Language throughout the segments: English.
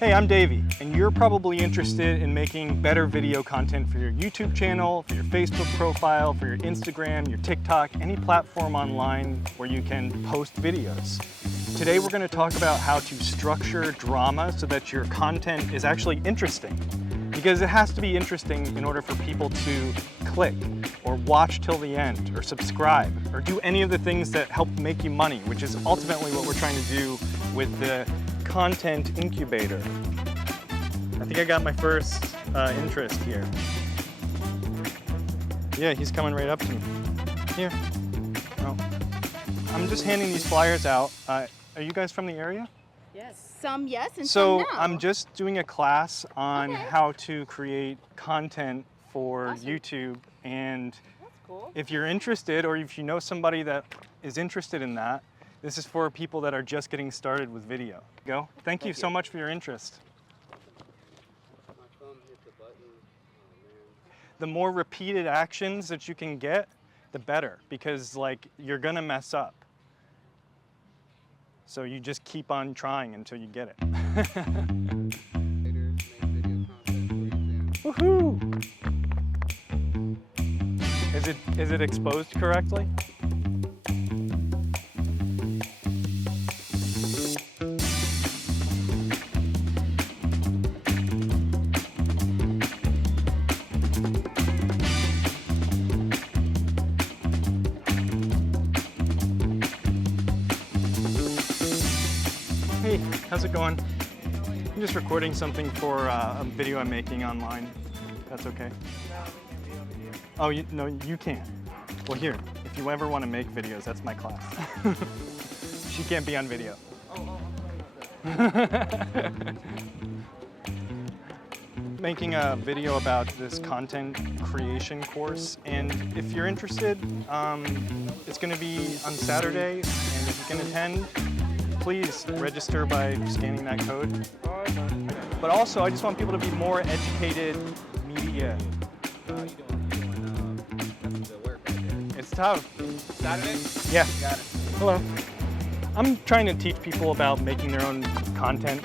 Hey, I'm Davey, and you're probably interested in making better video content for your YouTube channel, for your Facebook profile, for your Instagram, your TikTok, any platform online where you can post videos. Today we're going to talk about how to structure drama so that your content is actually interesting. Because it has to be interesting in order for people to click, or watch till the end, or subscribe, or do any of the things that help make you money, which is ultimately what we're trying to do with the content incubator. I think I got my first interest here. Yeah, he's coming right up to me. Here. Oh. I'm just handing these flyers out. Are you guys from the area? Yes. Some yes and So some no. I'm just doing a class on how to create content for YouTube, and That's cool. if you're interested, or if you know somebody that is interested in that, this is for people that are just getting started with video. Go. Thank you so much for your interest. My thumb hit the button. Oh, man. The more repeated actions that you can get, the better, because like you're gonna mess up. So you just keep on trying until you get it. Woohoo! Is it exposed correctly? Hey, how's it going? I'm just recording something for a video I'm making online. That's okay. Oh, no, you can't. Well, here, if you ever want to make videos, that's my class. She can't be on video. Making a video about this content creation course, and if you're interested, it's going to be on Saturday, and if you can attend, please register by scanning that code. But also, I just want people to be more educated media. It's tough. Saturday? Yeah. Got it. Hello. I'm trying to teach people about making their own content,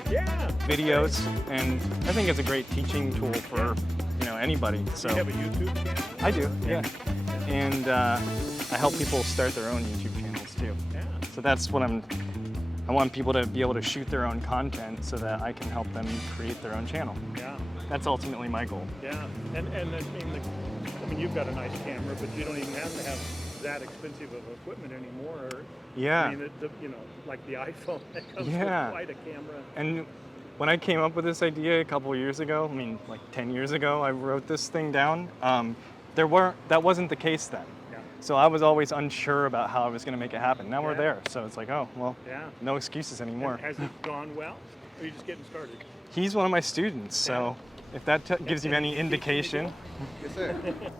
videos, and I think it's a great teaching tool for anybody. So You have a YouTube channel? I do, yeah. And I help people start their own YouTube channels too. Yeah. So that's what I want people to be able to shoot their own content so that I can help them create their own channel. Yeah. That's ultimately my goal. Yeah. And I mean, you've got a nice camera, but you don't even have to have that expensive of equipment anymore. Yeah. I mean, like the iPhone, that comes with quite a camera. And when I came up with this idea a couple of years ago, I mean, like 10 years ago, I wrote this thing down. That wasn't the case then. Yeah. So I was always unsure about how I was going to make it happen. Now we're Yeah. there. So it's like, oh, well, Yeah. no excuses anymore. And has it gone well? Or are you just getting started? He's one of my students, so if that gives you any indication. Yes, sir. Yeah.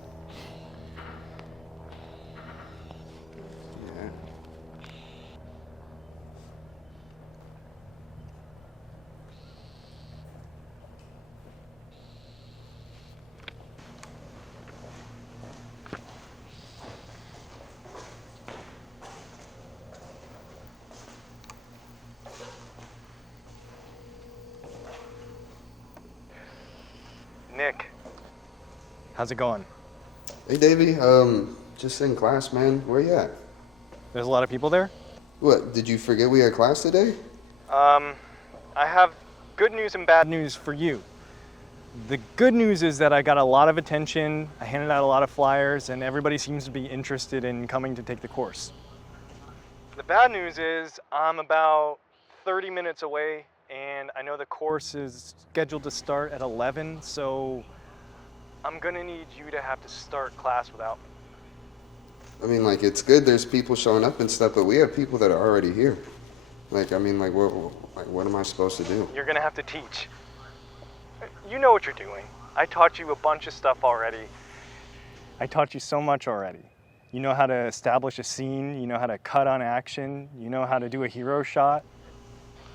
Nick, how's it going? Hey, Davey. Just in class, man. Where you at? There's a lot of people there? What, did you forget we had class today? I have good news and bad news for you. The good news is that I got a lot of attention, I handed out a lot of flyers, and everybody seems to be interested in coming to take the course. The bad news is I'm about 30 minutes away, and I know the course is scheduled to start at 11, so I'm gonna need you to have to start class without me. I mean, like, it's good there's people showing up and stuff, but we have people that are already here. Like, I mean, what am I supposed to do? You're gonna have to teach. You know what you're doing. I taught you a bunch of stuff already. I taught you so much already. You know how to establish a scene, you know how to cut on action, you know how to do a hero shot.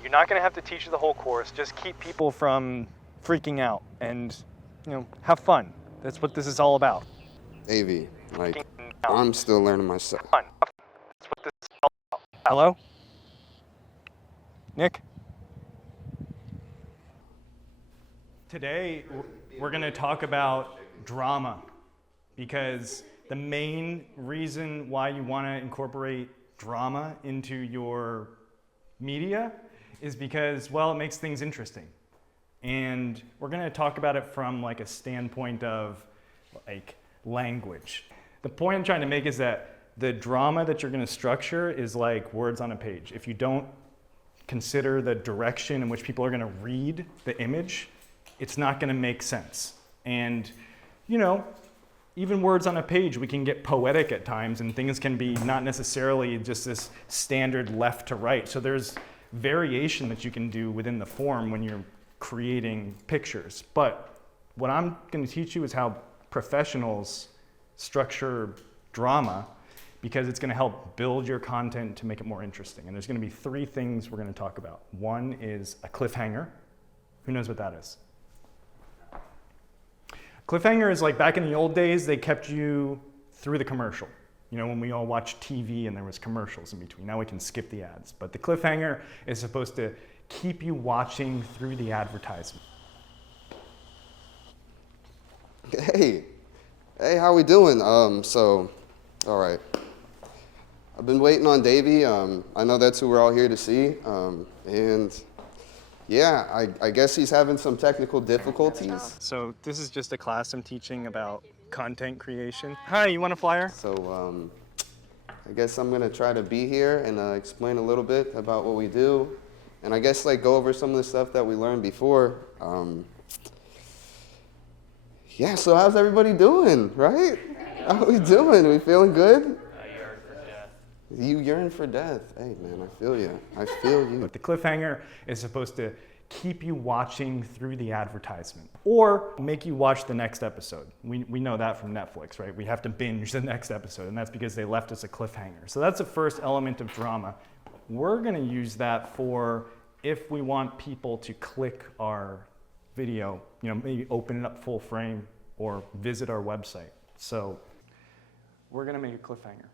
You're not gonna have to teach the whole course, just keep people from freaking out and, have fun. That's what this is all about. Davey, like, I'm still learning myself. Fun. That's what this is all about. Hello? Nick? Today, we're going to talk about drama, because the main reason why you want to incorporate drama into your media is because, well, it makes things interesting. And we're going to talk about it from like a standpoint of like language. The point I'm trying to make is that the drama that you're going to structure is like words on a page. If you don't consider the direction in which people are going to read the image, it's not going to make sense. And, you know, even words on a page, we can get poetic at times, and things can be not necessarily just this standard left to right. So there's variation that you can do within the form when you're creating pictures. But what I'm going to teach you is how professionals structure drama, because it's going to help build your content to make it more interesting. And there's going to be 3 things we're going to talk about. One is a cliffhanger. Who knows what that is? Cliffhanger is like back in the old days, they kept you through the commercial. You know, when we all watched TV and there was commercials in between. Now we can skip the ads. But the cliffhanger is supposed to keep you watching through the advertisement. Hey, how we doing? All right. I've been waiting on Davey. I know that's who we're all here to see. And yeah, I guess he's having some technical difficulties. So this is just a class I'm teaching about content creation. Hi, you want a flyer? So I guess I'm gonna try to be here and explain a little bit about what we do. And I guess like go over some of the stuff that we learned before. Yeah, so how's everybody doing, right? How we doing? We feeling good? I yearn for death. You yearn for death. Hey man, I feel you. I feel you. But the cliffhanger is supposed to keep you watching through the advertisement or make you watch the next episode. We know that from Netflix, right? We have to binge the next episode, and that's because they left us a cliffhanger. So that's the first element of drama. We're gonna use that for if we want people to click our video, you know, maybe open it up full frame or visit our website. So we're gonna make a cliffhanger.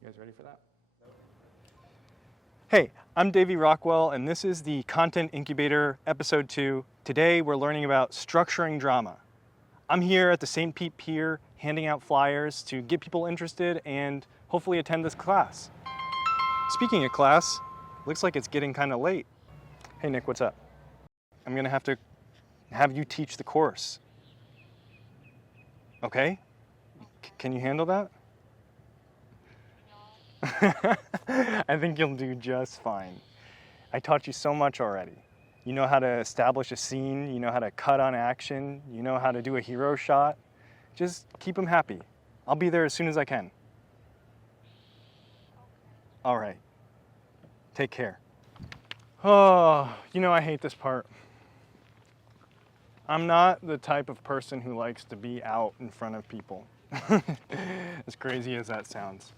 You guys ready for that? Hey, I'm Davey Rockwell, and this is the Content Incubator, Episode 2. Today, we're learning about structuring drama. I'm here at the St. Pete Pier, handing out flyers to get people interested and hopefully attend this class. Speaking of class, looks like it's getting kind of late. Hey, Nick, what's up? I'm gonna have to have you teach the course. Okay? Can you handle that? I think you'll do just fine. I taught you so much already. You know how to establish a scene, you know how to cut on action, you know how to do a hero shot. Just keep them happy. I'll be there as soon as I can. All right. Take care. Oh, you know I hate this part. I'm not the type of person who likes to be out in front of people. As crazy as that sounds.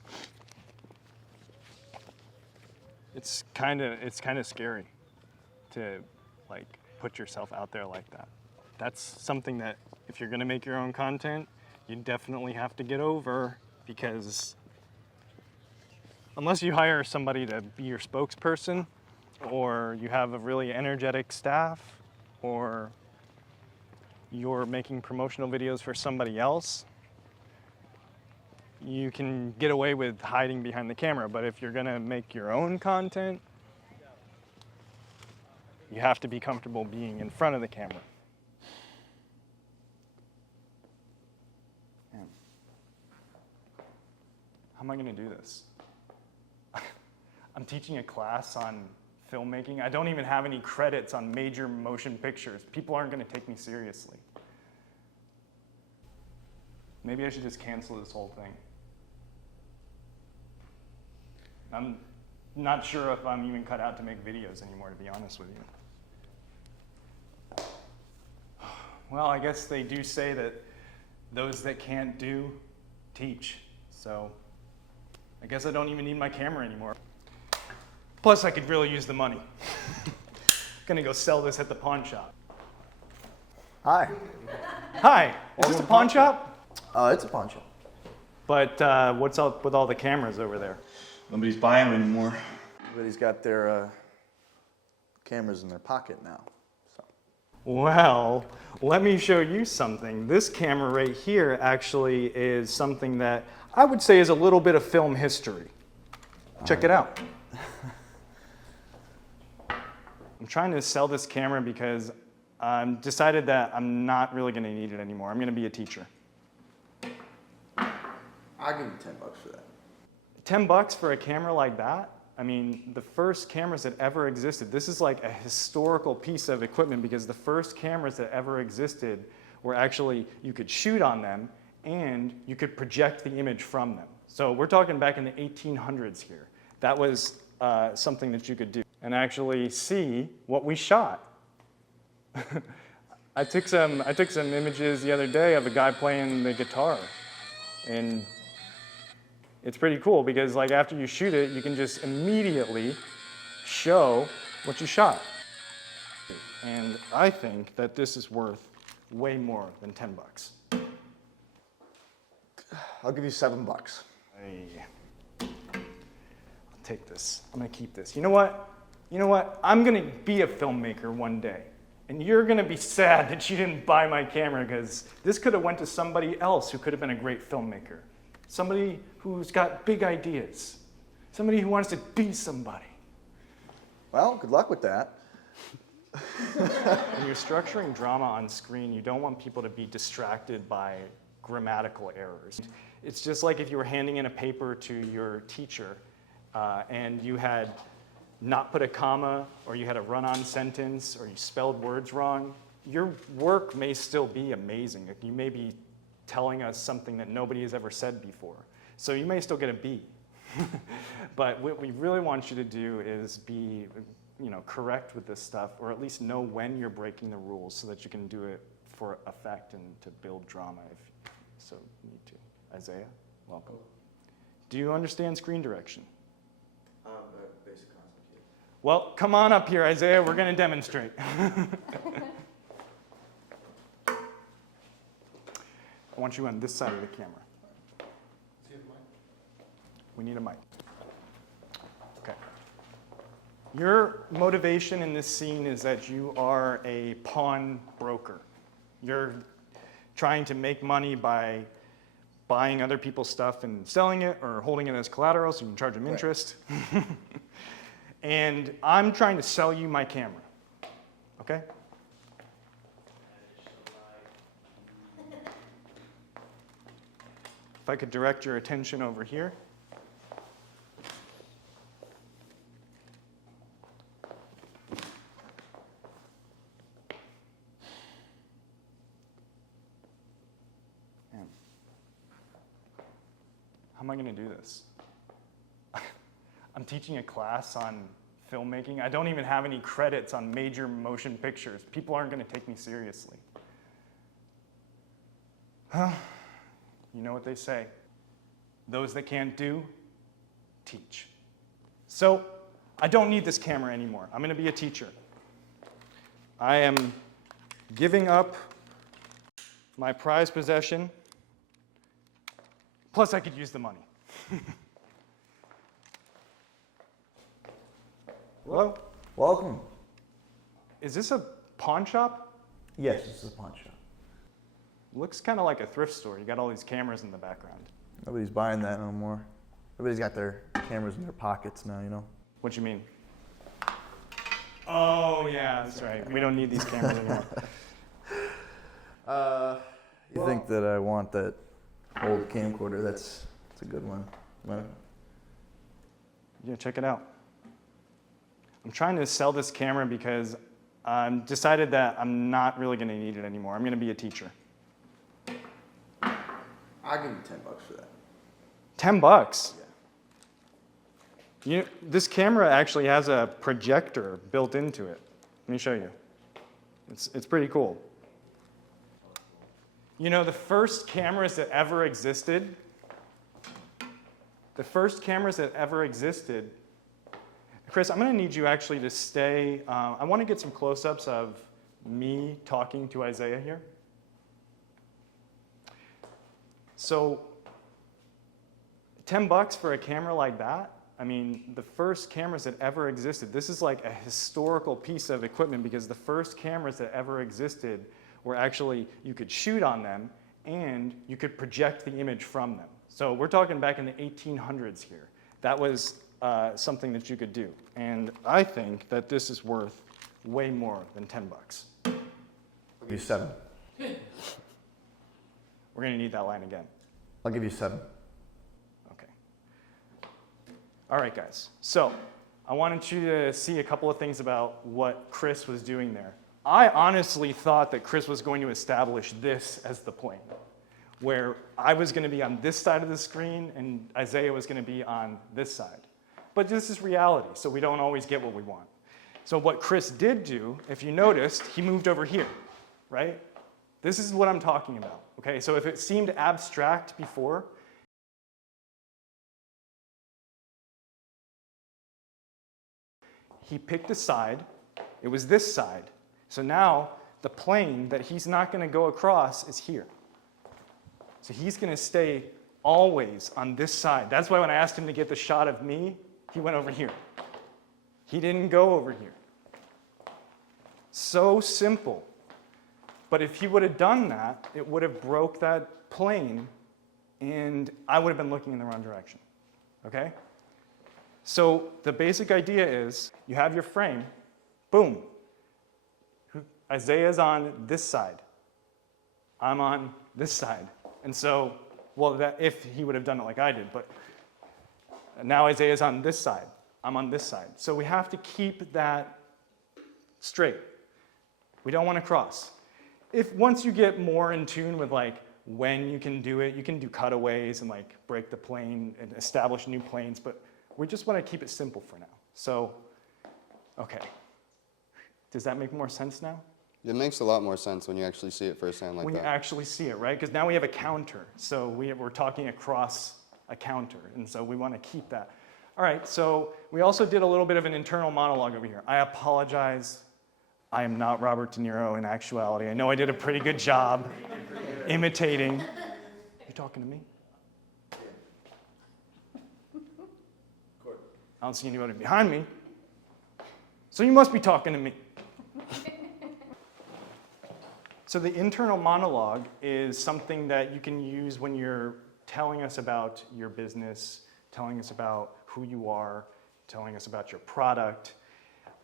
It's kind of scary to like put yourself out there like that. That's something that if you're gonna make your own content, you definitely have to get over, because unless you hire somebody to be your spokesperson, or you have a really energetic staff, or you're making promotional videos for somebody else, you can get away with hiding behind the camera. But if you're gonna make your own content, you have to be comfortable being in front of the camera. Man. How am I gonna do this? I'm teaching a class on filmmaking. I don't even have any credits on major motion pictures. People aren't gonna take me seriously. Maybe I should just cancel this whole thing. I'm not sure if I'm even cut out to make videos anymore, to be honest with you. Well, I guess they do say that those that can't do, teach. So I guess I don't even need my camera anymore. Plus, I could really use the money. Gonna go sell this at the pawn shop. Hi. Hi, is this a pawn shop? It's a pawn shop. But what's up with all the cameras over there? Nobody's buying them anymore. Everybody's got their cameras in their pocket now. So. Well, let me show you something. This camera right here actually is something that I would say is a little bit of film history. Check it out. I'm trying to sell this camera because I've decided that I'm not really going to need it anymore. I'm going to be a teacher. I'll give you $10 for that. $10 for a camera like that? I mean, the first cameras that ever existed, this is like a historical piece of equipment because the first cameras that ever existed were actually, you could shoot on them and you could project the image from them. So we're talking back in the 1800s here. That was something that you could do and actually see what we shot. I took some images the other day of a guy playing the guitar, and it's pretty cool because like after you shoot it, you can just immediately show what you shot. And I think that this is worth way more than $10. I'll give you $7. Hey. I'll take this. I'm gonna keep this. You know what? I'm gonna be a filmmaker one day. And you're gonna be sad that you didn't buy my camera because this could have went to somebody else who could have been a great filmmaker. Somebody who's got big ideas. Somebody who wants to be somebody. Well, good luck with that. When you're structuring drama on screen, you don't want people to be distracted by grammatical errors. It's just like if you were handing in a paper to your teacher and you had not put a comma, or you had a run-on sentence, or you spelled words wrong. Your work may still be amazing. You may be telling us something that nobody has ever said before. So you may still get a B. But what we really want you to do is be correct with this stuff, or at least know when you're breaking the rules so that you can do it for effect and to build drama if so you need to. Isaiah, welcome. Do you understand screen direction? Basic concept, yeah. Well, come on up here, Isaiah. We're going to demonstrate. I want you on this side of the camera. We need a mic. Okay. Your motivation in this scene is that you are a pawn broker. You're trying to make money by buying other people's stuff and selling it or holding it as collateral so you can charge them interest. And I'm trying to sell you my camera. Okay? If I could direct your attention over here. Man. How am I going to do this? I'm teaching a class on filmmaking. I don't even have any credits on major motion pictures. People aren't going to take me seriously. Well, you know what they say. Those that can't do, teach. So I don't need this camera anymore. I'm going to be a teacher. I am giving up my prized possession. Plus, I could use the money. Hello? Welcome. Is this a pawn shop? Yes, this is a pawn shop. Looks kind of like a thrift store. You got all these cameras in the background. Nobody's buying that no more. Everybody's got their cameras in their pockets now, you know? What you mean? Oh, yeah, that's right. We don't need these cameras anymore. You think that I want that old camcorder? That's a good one. Right? Yeah, check it out. I'm trying to sell this camera because I've decided that I'm not really going to need it anymore. I'm going to be a teacher. I'll give you $10 for that. $10? Yeah. This camera actually has a projector built into it. Let me show you. It's pretty cool. You know, the first cameras that ever existed, Chris, I'm going to need you actually to stay. I want to get some close-ups of me talking to Isaiah here. So $10 for a camera like that? I mean, the first cameras that ever existed, this is like a historical piece of equipment because the first cameras that ever existed were actually, you could shoot on them and you could project the image from them. So we're talking back in the 1800s here. That was something that you could do. And I think that this is worth way more than 10 bucks. I'll give you 7. We're gonna need that line again. I'll give you 7. Okay. All right, guys. So I wanted you to see a couple of things about what Chris was doing there. I honestly thought that Chris was going to establish this as the point, where I was going to be on this side of the screen and Isaiah was going to be on this side. But this is reality, so we don't always get what we want. So what Chris did do, if you noticed, he moved over here, right? This is what I'm talking about, okay? So if it seemed abstract before, he picked a side. It was this side. So now the plane that he's not going to go across is here. So he's going to stay always on this side. That's why when I asked him to get the shot of me, he went over here. He didn't go over here. So simple. But if he would have done that, it would have broke that plane and I would have been looking in the wrong direction. Okay? So the basic idea is you have your frame, boom. Isaiah's on this side. I'm on this side. And so, well, that if he would have done it like I did, but now Isaiah's on this side. I'm on this side. So we have to keep that straight. We don't want to cross. If once you get more in tune with like when you can do it, you can do cutaways and like break the plane and establish new planes, but we just want to keep it simple for now. So, okay. Does that make more sense now? It makes a lot more sense when you actually see it firsthand like when that. you actually see it, right? Because now we have a counter. So we're talking across a counter. And so we want to keep that. All right, so we also did a little bit of an internal monologue over here. I apologize. I am not Robert De Niro in actuality. I know I did a pretty good job imitating. You talking to me? I don't see anybody behind me. So you must be talking to me. So the internal monologue is something that you can use when you're telling us about your business, telling us about who you are, telling us about your product.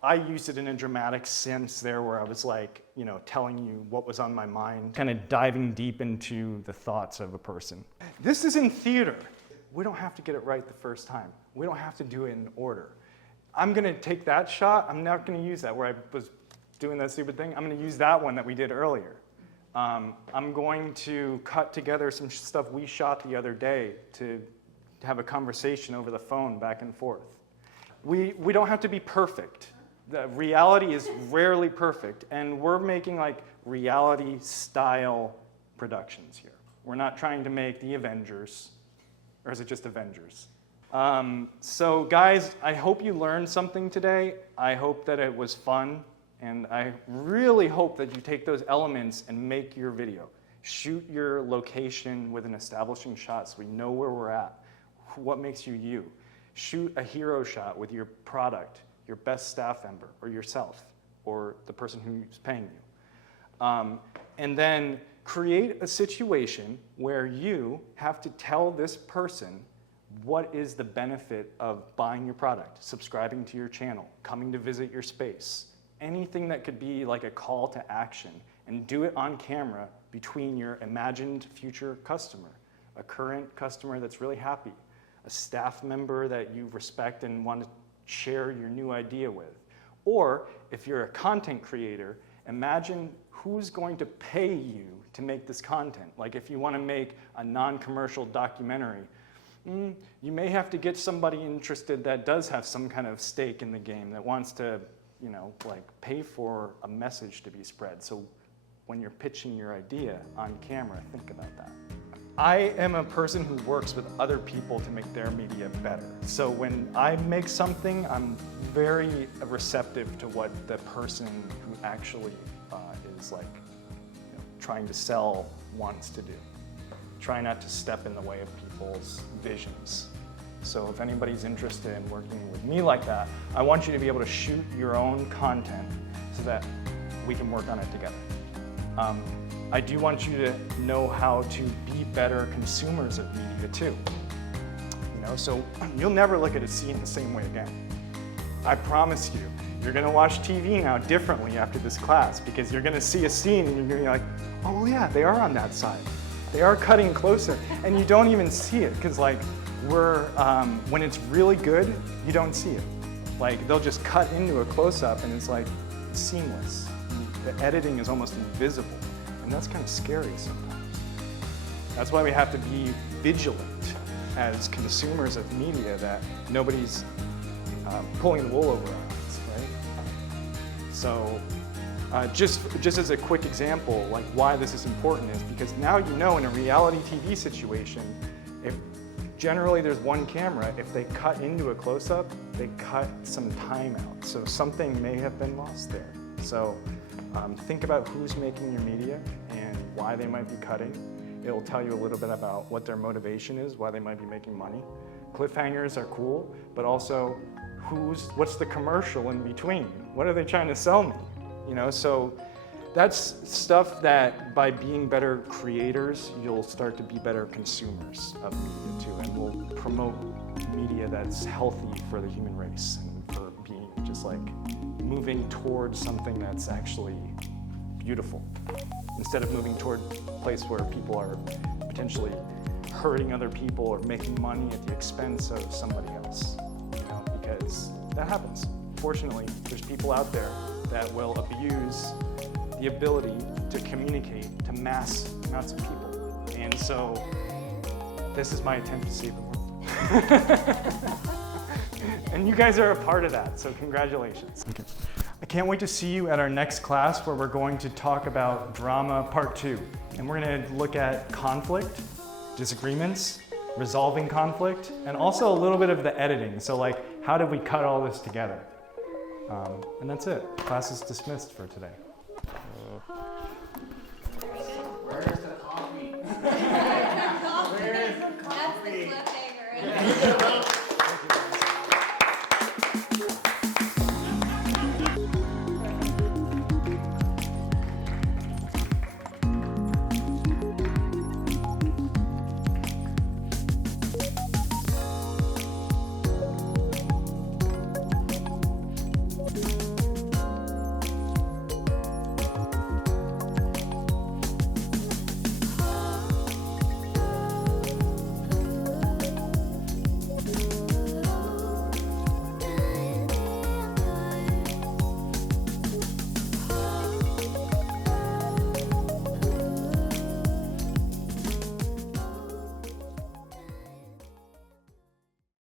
I used it in a dramatic sense there where I was like, you know, telling you what was on my mind, kind of diving deep into the thoughts of a person. This is in theater. We don't have to get it right the first time. We don't have to do it in order. I'm gonna take that shot. I'm not gonna use that where I was doing that stupid thing. I'm gonna use that one that we did earlier. I'm going to cut together some stuff we shot the other day to have a conversation over the phone back and forth. We don't have to be perfect. The reality is rarely perfect, and we're making like reality style productions here. We're not trying to make the Avengers, or is it just Avengers? So guys, I hope you learned something today. I hope that it was fun, and I really hope that you take those elements and make your video. Shoot your location with an establishing shot so we know where we're at. What makes you you? Shoot a hero shot with your product, your best staff member, or yourself, or the person who's paying you. And then create a situation where you have to tell this person what is the benefit of buying your product, subscribing to your channel, coming to visit your space, anything that could be like a call to action, and do it on camera between your imagined future customer, a current customer that's really happy, a staff member that you respect and want to share your new idea with. Or if you're a content creator, imagine who's going to pay you to make this content. Like if you want to make a non-commercial documentary, you may have to get somebody interested that does have some kind of stake in the game, that wants to, you know, like pay for a message to be spread. So when you're pitching your idea on camera, think about that. I am a person who works with other people to make their media better. So when I make something, I'm very receptive to what the person who actually is like, you know, trying to sell wants to do. Try not to step in the way of people's visions. So if anybody's interested in working with me like that, I want you to be able to shoot your own content so that we can work on it together. I do want you to know how to be better consumers of media too. You know, so you'll never look at a scene the same way again. I promise you, you're gonna watch TV now differently after this class because you're gonna see a scene and you're gonna be like, oh yeah, they are on that side. They are cutting closer, and you don't even see it because like when it's really good, you don't see it. Like they'll just cut into a close-up and it's like seamless. The editing is almost invisible, and that's kind of scary sometimes. That's why we have to be vigilant as consumers of media that nobody's pulling the wool over our eyes, right? So just as a quick example, like why this is important is because now you know in a reality TV situation, if generally there's one camera, if they cut into a close-up, they cut some time out. So something may have been lost there. So think about who's making your media and why they might be cutting. It'll tell you a little bit about what their motivation is, why they might be making money. Cliffhangers are cool, but also what's the commercial in between? What are they trying to sell me? You know, so that's stuff that by being better creators, you'll start to be better consumers of media too, and we'll promote media that's healthy for the human race and for being just like moving towards something that's actually beautiful, instead of moving toward a place where people are potentially hurting other people or making money at the expense of somebody else, you know, because that happens. Fortunately, there's people out there that will abuse the ability to communicate to mass amounts of people. And so this is my attempt to save the world. And you guys are a part of that, so congratulations. Okay. I can't wait to see you at our next class where we're going to talk about drama part 2. And we're going to look at conflict, disagreements, resolving conflict, and also a little bit of the editing. So like, how did we cut all this together? And that's it. Class is dismissed for today. Where's the coffee? That's the cliffhanger.